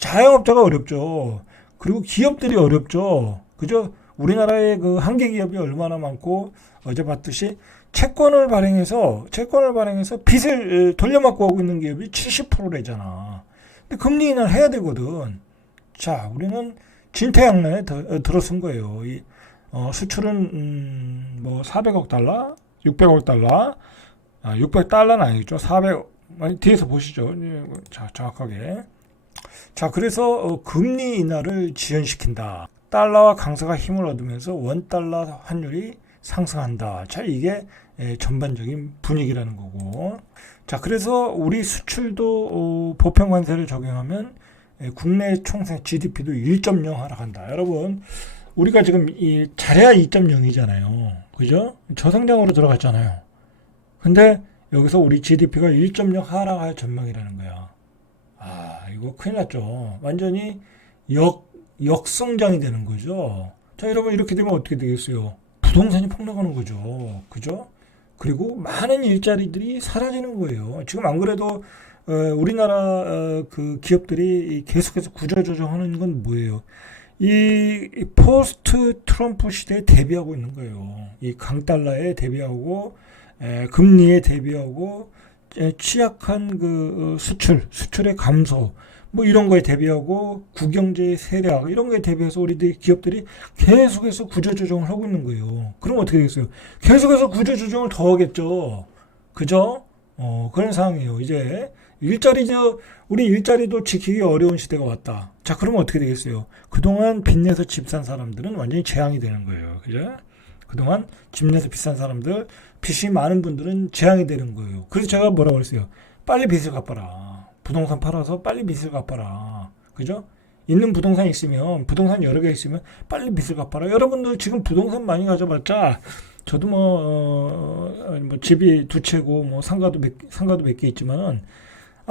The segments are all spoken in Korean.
자영업자가 어렵죠. 그리고 기업들이 어렵죠. 그죠? 우리나라의 그 한계 기업이 얼마나 많고 어제 봤듯이 채권을 발행해서 빚을 돌려막고 하고 있는 기업이 70%래잖아. 근데 금리 인하를 해야 되거든. 자, 우리는 진퇴양난에 들어선 거예요. 수출은 뭐 400억 달러, 600억 달러, 600달러는 아니겠죠. 400, 아니, 뒤에서 보시죠. 자, 정확하게. 자, 그래서 금리 인하를 지연시킨다. 달러와 강세가 힘을 얻으면서 원달러 환율이 상승한다. 자, 이게 전반적인 분위기라는 거고. 자, 그래서 우리 수출도 보편 관세를 적용하면 국내 총생 GDP도 1.0 하락한다. 여러분, 우리가 지금 잘해야 2.0이잖아요. 그죠? 저성장으로 들어갔잖아요. 근데 여기서 우리 GDP가 1.0 하락할 전망이라는 거야. 이거 큰일 났죠. 완전히 역성장이 되는 거죠. 자, 여러분, 이렇게 되면 어떻게 되겠어요? 부동산이 폭락하는 거죠. 그죠? 그리고 많은 일자리들이 사라지는 거예요. 지금 안 그래도 우리나라 그 기업들이 계속해서 구조조정하는 건 뭐예요? 이 포스트 트럼프 시대에 대비하고 있는 거예요. 이 강달러에 대비하고 금리에 대비하고 취약한 그 수출의 감소 뭐 이런 거에 대비하고 국경제의 세력 이런 거에 대비해서 우리들 기업들이 계속해서 구조조정을 하고 있는 거예요. 그럼 어떻게 되겠어요? 계속해서 구조조정을 더 하겠죠. 그죠? 그런 상황이에요. 이제 우리 일자리도 지키기 어려운 시대가 왔다. 자, 그러면 어떻게 되겠어요? 그동안 빚내서 집 산 사람들은 완전히 재앙이 되는 거예요. 그죠? 그동안 집 내서 빚산 사람들, 빚이 많은 분들은 재앙이 되는 거예요. 그래서 제가 뭐라고 그랬어요? 빨리 빚을 갚아라. 부동산 팔아서 빨리 빚을 갚아라. 그죠? 있는 부동산 있으면, 부동산 여러 개 있으면 빨리 빚을 갚아라. 여러분들 지금 부동산 많이 가져봤자, 저도 뭐 집이 두 채고, 뭐 상가도 몇 개 있지만은,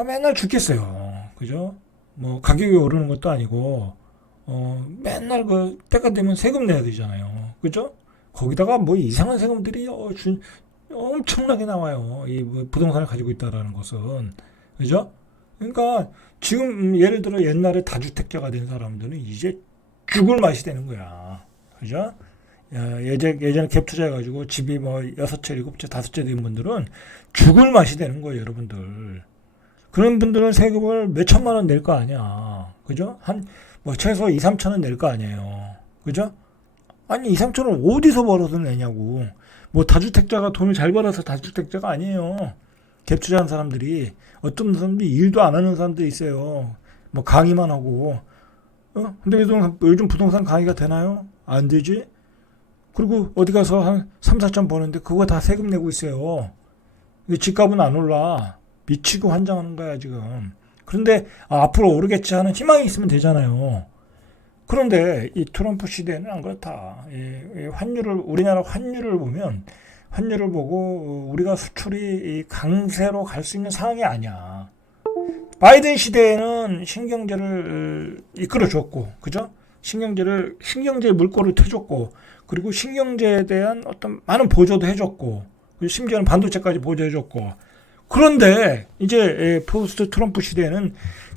맨날 죽겠어요. 그죠? 뭐 가격이 오르는 것도 아니고, 맨날 때가 되면 세금 내야 되잖아요. 그죠? 거기다가 뭐 이상한 세금들이 엄청나게 나와요. 뭐 부동산을 가지고 있다라는 것은. 그죠? 그러니까 지금 예를 들어 옛날에 다주택자가 된 사람들은 이제 죽을 맛이 되는 거야. 그죠? 예전에 갭 투자해가지고 집이 뭐 6채, 7채, 5채 된 분들은 죽을 맛이 되는 거예요, 여러분들. 그런 분들은 세금을 몇 천만 원 낼 거 아니야. 그죠? 뭐 최소 2, 3천 원 낼 거 아니에요. 그죠? 아니 2, 3천 원 어디서 벌어서 내냐고. 뭐 다주택자가 돈을 잘 벌어서 다주택자가 아니에요. 갭 투자하는 사람들이 어떤 사람들이 일도 안 하는 사람들이 있어요. 뭐 강의만 하고. 근데 요즘 부동산 강의가 되나요? 안 되지. 그리고 어디 가서 한 3, 4천 버는데 그거 다 세금 내고 있어요. 근데 집값은 안 올라. 미치고 환장하는 거야 지금. 그런데 앞으로 오르겠지 하는 희망이 있으면 되잖아요. 그런데 이 트럼프 시대는 안 그렇다. 우리나라 환율을 보고 우리가 수출이 강세로 갈 수 있는 상황이 아니야. 바이든 시대에는 신경제를 이끌어 줬고, 그죠? 신경제 물꼬를 트줬고, 그리고 신경제에 대한 어떤 많은 보조도 해줬고, 심지어는 반도체까지 보조해줬고. 그런데 이제 포스트 트럼프 시대에는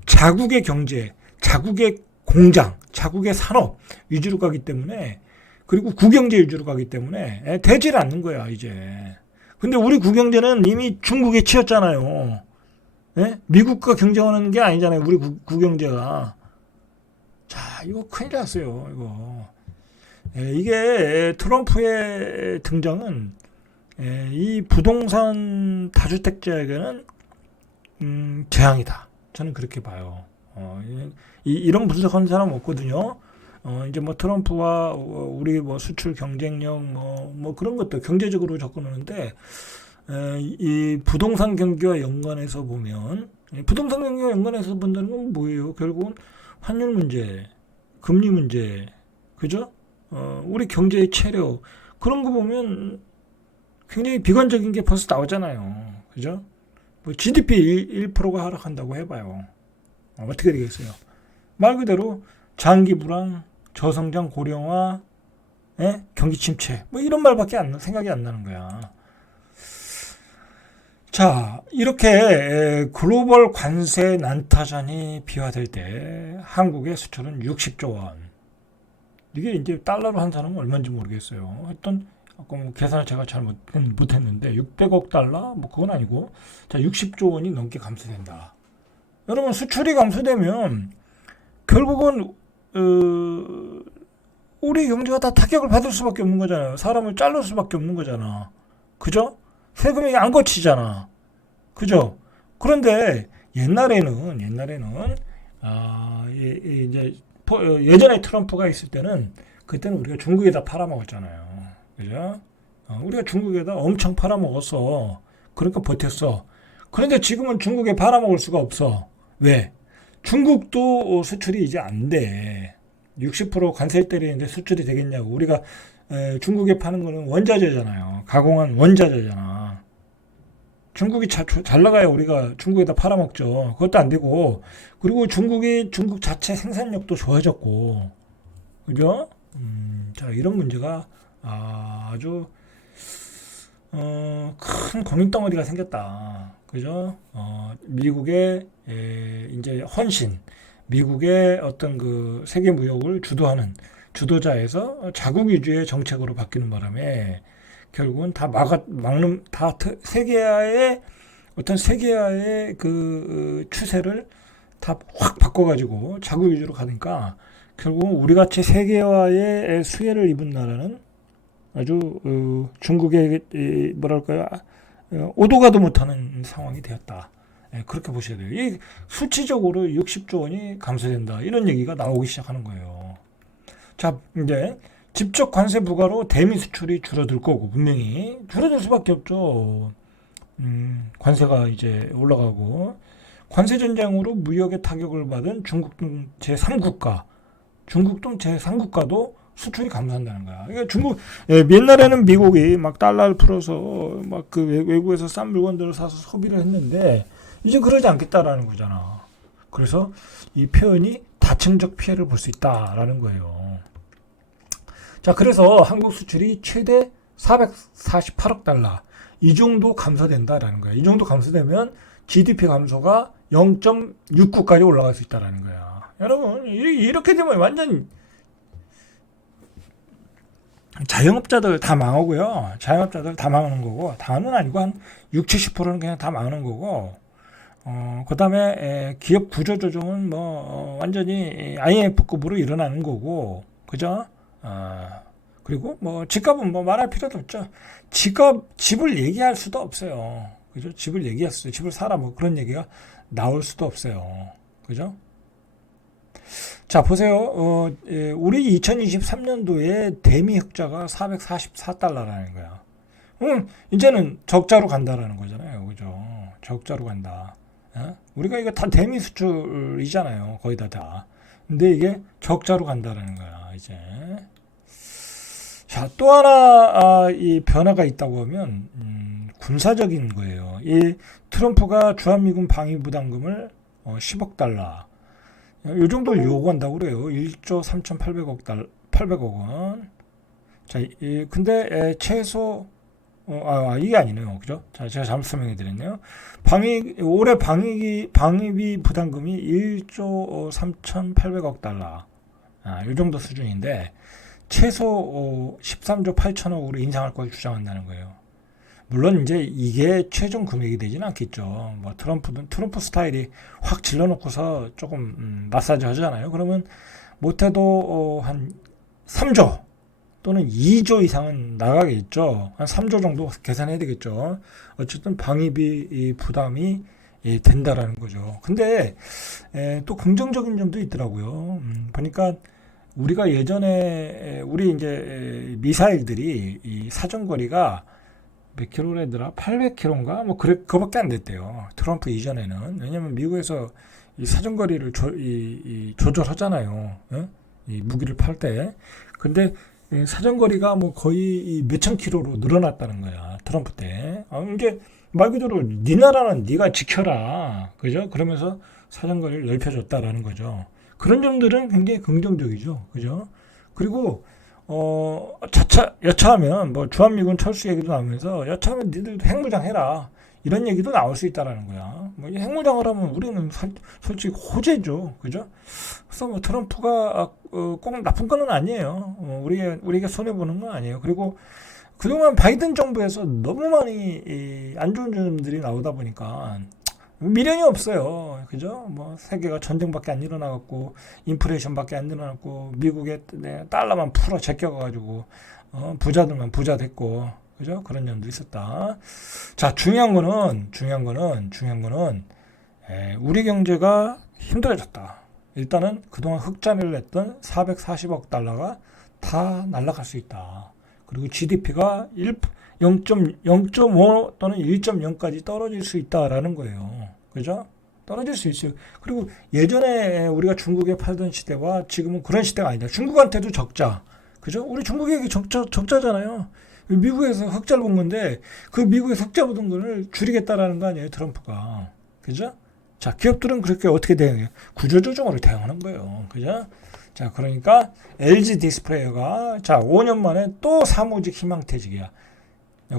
자국의 경제, 자국의 공장, 자국의 산업 위주로 가기 때문에 그리고 국영제 위주로 가기 때문에 되질 않는 거야 이제. 근데 우리 국영제는 이미 중국에 치였잖아요. 미국과 경쟁하는 게 아니잖아요. 우리 국영제가. 자, 이거 큰일 났어요. 이거. 이게 트럼프의 등장은 이 부동산 다주택자에게는 재앙이다. 저는 그렇게 봐요. 이런 분석하는 사람 없거든요. 이제 뭐 트럼프와 우리 뭐 수출 경쟁력 뭐 그런 것도 경제적으로 접근하는데 이 부동산 경기와 연관해서 보면 부동산 경기와 연관해서 본다는 건 뭐예요? 결국은 환율 문제, 금리 문제, 그죠? 우리 경제의 체력 그런 거 보면 굉장히 비관적인 게 벌써 나오잖아요. 그죠? 뭐 GDP 1%가 하락한다고 해봐요. 어떻게 되겠어요? 말 그대로 장기 불황, 저성장 고령화, 경기 침체 뭐 이런 말밖에 생각이 안 나는 거야. 자, 이렇게 글로벌 관세 난타전이 비화될 때 한국의 수출은 60조 원. 이게 이제 달러로 한 사람은 얼마인지 모르겠어요. 하여튼 아까 뭐 계산을 제가 잘 못했는데 600억 달러? 뭐 그건 아니고 자 60조 원이 넘게 감소된다. 여러분 수출이 감소되면 결국은 우리 경제가 다 타격을 받을 수밖에 없는 거잖아요. 사람을 자를 수밖에 없는 거잖아. 그죠? 세금이 안 거치잖아. 그죠? 그런데 옛날에는 이제 예전에 트럼프가 있을 때는 그때는 우리가 중국에다 팔아먹었잖아요. 그죠? 우리가 중국에다 엄청 팔아먹었어. 그러니까 버텼어. 그런데 지금은 중국에 팔아먹을 수가 없어. 왜? 중국도 수출이 이제 안 돼. 60% 관세 때리는데 수출이 되겠냐고. 우리가 중국에 파는 거는 원자재잖아요. 가공한 원자재잖아. 중국이 잘 나가야 우리가 중국에다 팔아먹죠. 그것도 안 되고. 그리고 중국 자체 생산력도 좋아졌고. 그죠? 자, 이런 문제가 아주 큰 고민덩어리가 생겼다. 그죠? 미국의 이제 헌신, 미국의 어떤 그 세계 무역을 주도하는 주도자에서 자국 위주의 정책으로 바뀌는 바람에 결국은 다 막는 세계화의 어떤 세계화의 그 추세를 다 확 바꿔가지고 자국 위주로 가니까 결국은 우리 같이 세계화의 수혜를 입은 나라는 아주 중국의 뭐랄까요 오도 가도 못하는 상황이 되었다. 그렇게 보셔야 돼요. 이 수치적으로 60조 원이 감소된다. 이런 얘기가 나오기 시작하는 거예요. 자, 이제 직접 관세 부과로 대미 수출이 줄어들 거고 분명히 줄어들 수밖에 없죠. 관세가 이제 올라가고 관세 전쟁으로 무역의 타격을 받은 중국 등 제3국가도 수출이 감소한다는 거야. 그러니까 중국 옛날에는 미국이 막 달러를 풀어서 막 그 외국에서 싼 물건들을 사서 소비를 했는데 이제 그러지 않겠다라는 거잖아. 그래서 이 표현이 다층적 피해를 볼 수 있다라는 거예요. 자, 그래서 한국 수출이 최대 448억 달러 이 정도 감소된다라는 거야. 이 정도 감소되면 GDP 감소가 0.69까지 올라갈 수 있다라는 거야. 여러분 이렇게 되면 완전 자영업자들 다 망하고요. 자영업자들 다 망하는 거고 다는 아니고 한 60-70%는 그냥 다 망하는 거고 그 다음에 기업 구조 조정은 완전히 IMF급으로 일어나는 거고 그죠? 그리고 집값은 말할 필요도 없죠. 집을 얘기할 수도 없어요. 그죠? 집을 얘기할 수도 집을 사라 그런 얘기가 나올 수도 없어요. 그죠? 자, 보세요. 우리 2023년도에 대미 흑자가 444달러라는 거야. 이제는 적자로 간다라는 거잖아요. 그죠? 적자로 간다. 우리가 이거 다 대미 수출이잖아요. 거의 다. 근데 이게 적자로 간다라는 거야, 이제. 자, 또 하나, 이 변화가 있다고 하면, 군사적인 거예요. 이 트럼프가 주한미군 방위 부담금을 10억 달러. 이 정도를 요구한다고 그래요. 1조 3,800억 원. 자, 근데 최소 이게 아니네요. 그죠? 자, 제가 잘못 설명해 드렸네요. 올해 방위비 부담금이 1조 3,800억 달러. 이 정도 수준인데 최소 13조 8천억으로 인상할 것을 주장한다는 거예요. 물론 이제 이게 최종 금액이 되지는 않겠죠. 트럼프 스타일이 확 질러놓고서 조금 마사지 하잖아요. 그러면 못해도 한 3조 또는 2조 이상은 나가겠죠. 한 3조 정도 계산해야 되겠죠. 어쨌든 방위비 부담이 된다라는 거죠. 근데 또 긍정적인 점도 있더라고요. 보니까 우리가 예전에 우리 이제 미사일들이 이 사정거리가 몇 킬로래더라? 800킬로인가? 그거밖에 안 됐대요. 트럼프 이전에는. 왜냐면 미국에서 이 사정거리를 조절하잖아요. 이 무기를 팔 때. 근데 사정거리가 거의 몇천 킬로로 늘어났다는 거야. 트럼프 때. 이제 말 그대로 네 나라는 네가 지켜라. 그죠? 그러면서 사정거리를 넓혀줬다라는 거죠. 그런 점들은 굉장히 긍정적이죠. 그죠? 그리고 여차하면 주한미군 철수 얘기도 나오면서 여차하면 니들도 핵무장 해라. 이런 얘기도 나올 수 있다라는 거야. 뭐 핵무장을 하면 우리는 솔직히 호재죠, 그죠? 그래서 뭐 트럼프가 꼭 나쁜 건 아니에요. 우리에게 손해 보는 건 아니에요. 그리고 그동안 바이든 정부에서 너무 많이 안 좋은 점들이 나오다 보니까 미련이 없어요. 그죠? 뭐 세계가 전쟁밖에 안 일어나갖고 인플레이션밖에 안 일어났고 미국의 달러만 풀어 제껴가지고 부자들만 부자 됐고, 그죠? 그런 점도 있었다. 자, 중요한 거는 우리 경제가 힘들어졌다. 일단은 그동안 흑자를 냈던 440억 달러가 다 날아갈 수 있다. 그리고 GDP가 0.5 또는 1.0까지 떨어질 수 있다라는 거예요. 그죠? 떨어질 수 있어요. 그리고 예전에 우리가 중국에 팔던 시대와 지금은 그런 시대가 아니다. 중국한테도 적자. 그죠? 우리 중국에게 적자잖아요. 미국에서 흑자를 본 건데 그 미국에서 흑자 보던 거를 줄이겠다라는 거 아니에요, 트럼프가. 그죠? 자, 기업들은 그렇게 어떻게 대응해요? 구조조정으로 대응하는 거예요. 그죠? 자, 그러니까 LG 디스플레이가 자, 5년 만에 또 사무직 희망퇴직이야.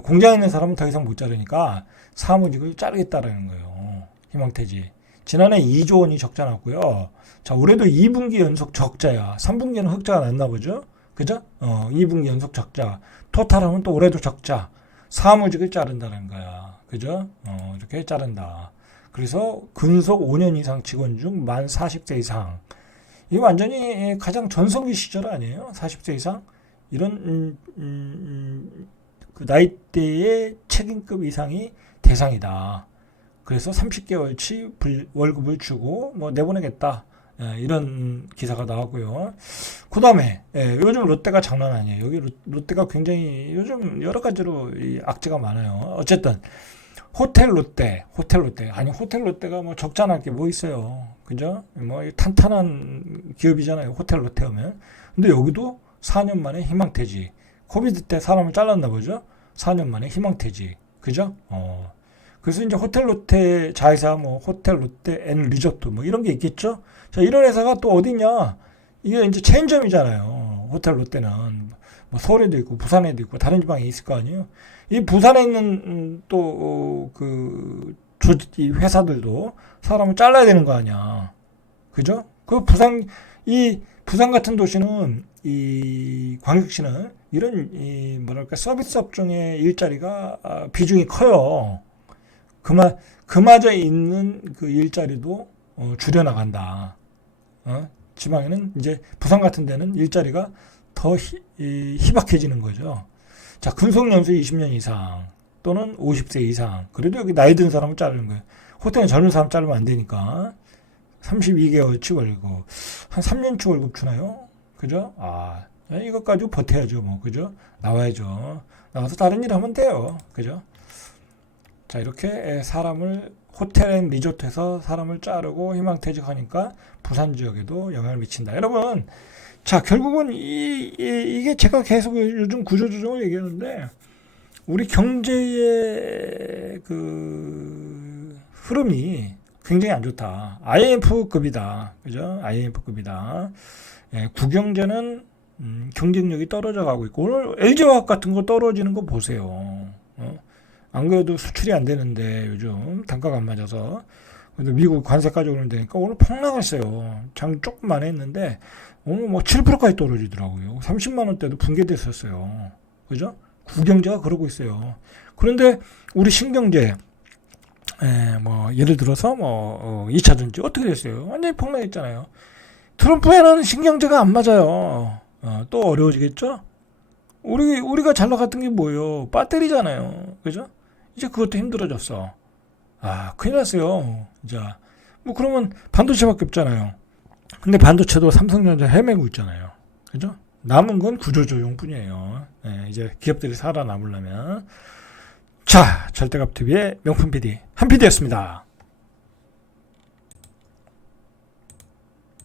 공장에 있는 사람은 더 이상 못 자르니까 사무직을 자르겠다라는 거예요. 희망퇴직. 지난해 2조 원이 적자 났고요. 자, 올해도 2분기 연속 적자야. 3분기는 흑자가 났나 보죠? 그죠? 2분기 연속 적자. 토탈하면 또 올해도 적자. 사무직을 자른다는 거야. 그죠? 이렇게 자른다. 그래서 근속 5년 이상 직원 중 만 40세 이상. 이게 완전히 가장 전성기 시절 아니에요? 40세 이상? 이런 그 나이대의 책임급 이상이 대상이다. 그래서 30개월치 월급을 주고 뭐 내보내겠다. 이런 기사가 나왔고요. 그 다음에 요즘 롯데가 장난 아니에요. 여기 롯데가 굉장히 요즘 여러 가지로 이 악재가 많아요. 어쨌든 호텔 롯데가 뭐 적자 날 게 뭐 있어요. 그죠? 뭐 탄탄한 기업이잖아요. 호텔 롯데 하면. 근데 여기도 4년 만에 희망퇴직. 코비드 때 사람을 잘랐나 보죠? 4년 만에 희망퇴직. 그죠? 그래서 이제 호텔 롯데 자회사, 뭐 호텔 롯데 앤 리조트 뭐 이런 게 있겠죠? 자, 이런 회사가 또 어디냐? 이게 이제 체인점이잖아요. 호텔 롯데는 뭐 서울에도 있고 부산에도 있고 다른 지방에 있을 거 아니에요. 이 부산에 있는 또 이 회사들도 사람을 잘라야 되는 거 아니야. 그죠? 그 부산 같은 도시는 이 광역시는 이런 뭐랄까 서비스 업종의 일자리가 비중이 커요. 그마저 있는 그 일자리도 줄여나간다. 지방에는 이제 부산 같은 데는 일자리가 더 희박해지는 거죠. 자, 근속연수 20년 이상 또는 50세 이상. 그래도 여기 나이 든 사람을 자르는 거예요. 호텔은 젊은 사람 자르면 안 되니까 32개월치 월급, 한 3년치 월급 주나요? 그죠? 이것 가지고 버텨야죠, 뭐. 그죠? 나와야죠. 나가서 다른 일 하면 돼요. 그죠? 자, 이렇게 사람을 호텔 앤 리조트에서 사람을 자르고 희망퇴직하니까 부산 지역에도 영향을 미친다. 여러분, 자, 결국은 이게 제가 계속 요즘 구조조정을 얘기하는데 우리 경제의 그 흐름이 굉장히 안 좋다. IMF급이다. 그죠? IMF급이다. 구경제는 경쟁력이 떨어져 가고 있고 오늘 LG화학 같은 거 떨어지는 거 보세요. 안 그래도 수출이 안 되는데 요즘 단가가 안 맞아서 근데 미국 관세까지 오는데니까 오늘 폭락했어요. 장 조금만 했는데 오늘 뭐 7%까지 떨어지더라고요. 30만 원대도 붕괴됐었어요. 그죠? 구경제가 그러고 있어요. 그런데 우리 신경제 뭐 예를 들어서 뭐 2차전지 어떻게 됐어요? 완전히 폭락했잖아요. 트럼프에는 신경제가 안 맞아요. 또 어려워지겠죠? 우리가 잘 나갔던 게 뭐예요? 배터리잖아요. 그죠? 이제 그것도 힘들어졌어. 큰일 났어요. 자, 뭐 그러면 반도체밖에 없잖아요. 근데 반도체도 삼성전자 헤매고 있잖아요. 그죠? 남은 건 구조조정뿐이에요. 이제 기업들이 살아남으려면. 자, 절대값TV의 명품 PD, 한 PD였습니다.